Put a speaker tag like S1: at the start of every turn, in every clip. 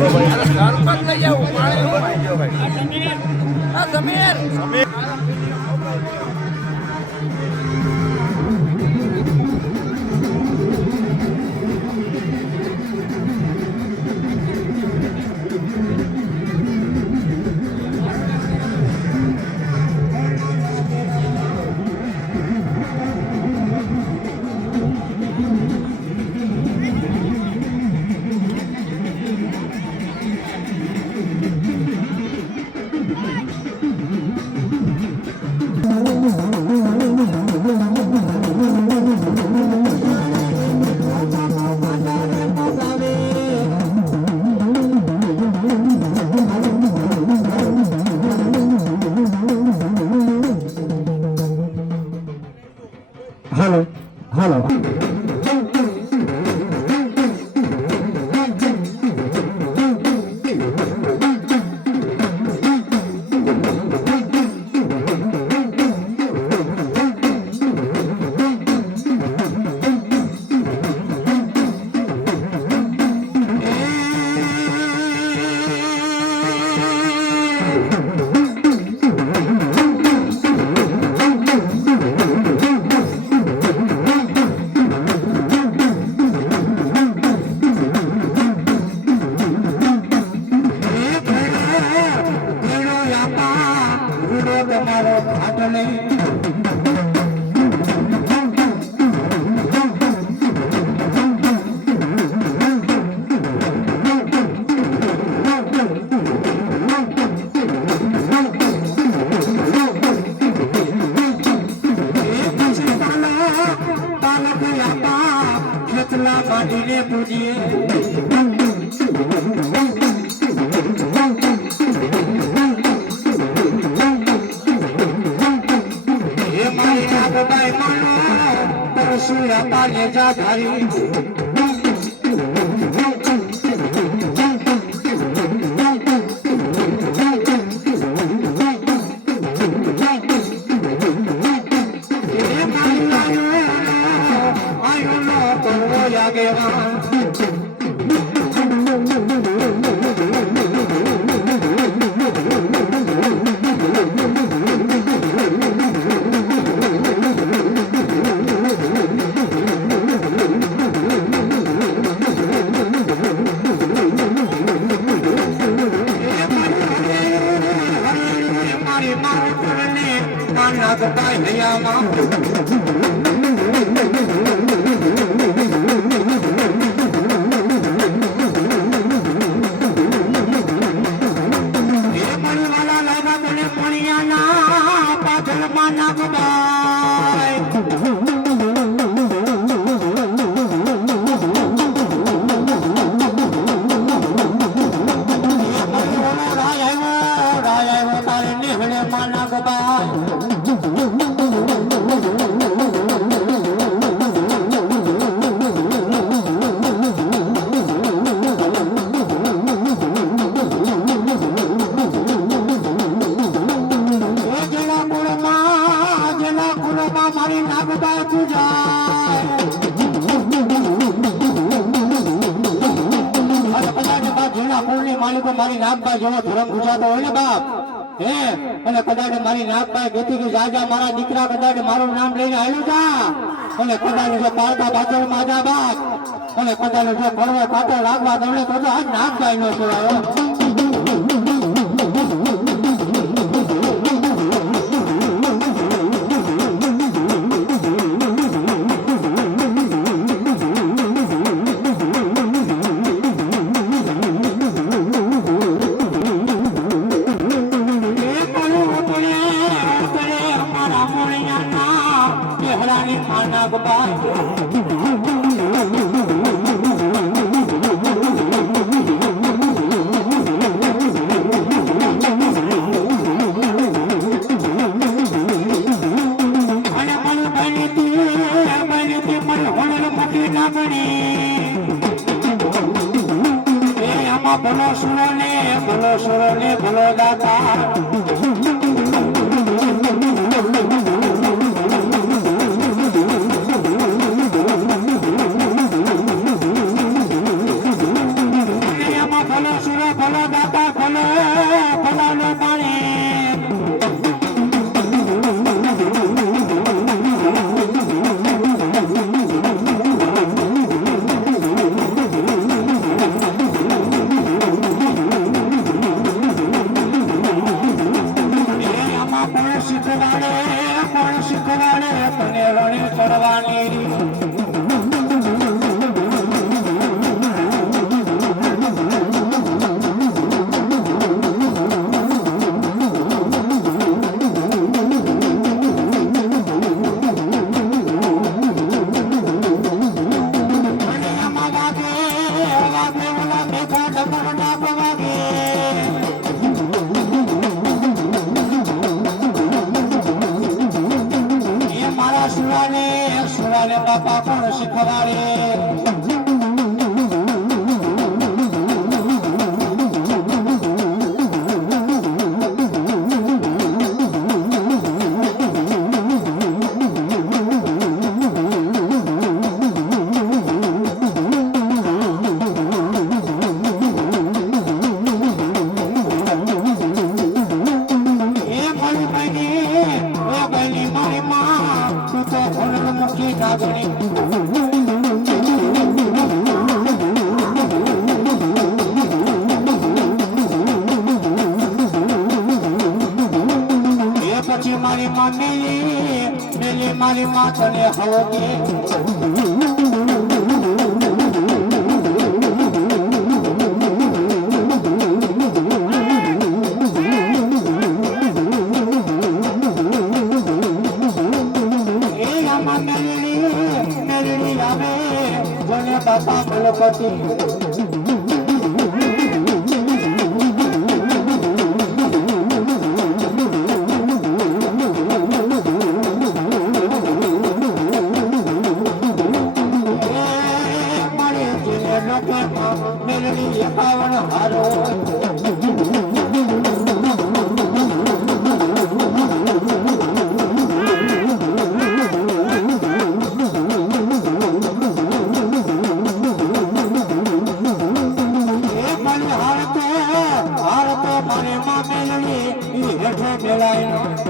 S1: સરપંચ લઈ આવું આ સમીર
S2: ખેતલા બાંધીને પૂજીએ. હે મારી નાગબાઈ માનો પરશુરા પાને જા ધારી. I'm not a ધર્મ હોય ને બાપ? હે? અને કદાચ મારી નાગભાઈ કહેતી કે જાજા મારા દીકરા કદાચ મારું નામ લઈને આવ્યું જા. અને કદાચ જો પારકા પાછળ માજા બાપ. અને કદાચ જો પડવે પાછળ રાખવા તમને તો આજ નાગભાઈ નો કહેવાય ભલો સુરો ને ભલો સુરો ને ભલો દાતા. શીખવાડે કોણ શીખવાડે? તને રણે ચડવાની મારી માં તને હવકે બાપા ગણપતિ મેલડી એકાવન હારો એ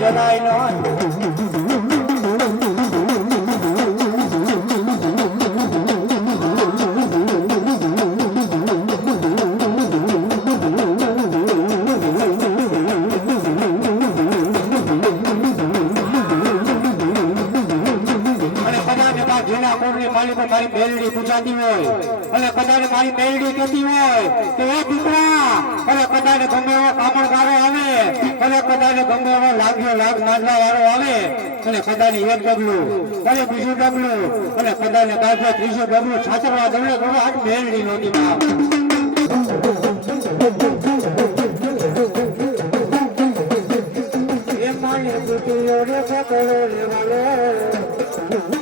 S2: giờ này nói કે એ દીકરા અને કદાને ગમે એવો કામણ ગારો આવે, અને કદાને ગમે એવો લાગ્યો લાગ મારવા વાળો આવે, અને કદાને એક ડબલું, અને બીજું ડબલું, અને કદાને કાઢવા ત્રીજું ડબલું છાતરવા ડબલે ડબલું આ મેળવી નહોતી માં એ માને કુટીઓ રે પકડો રે વાલો.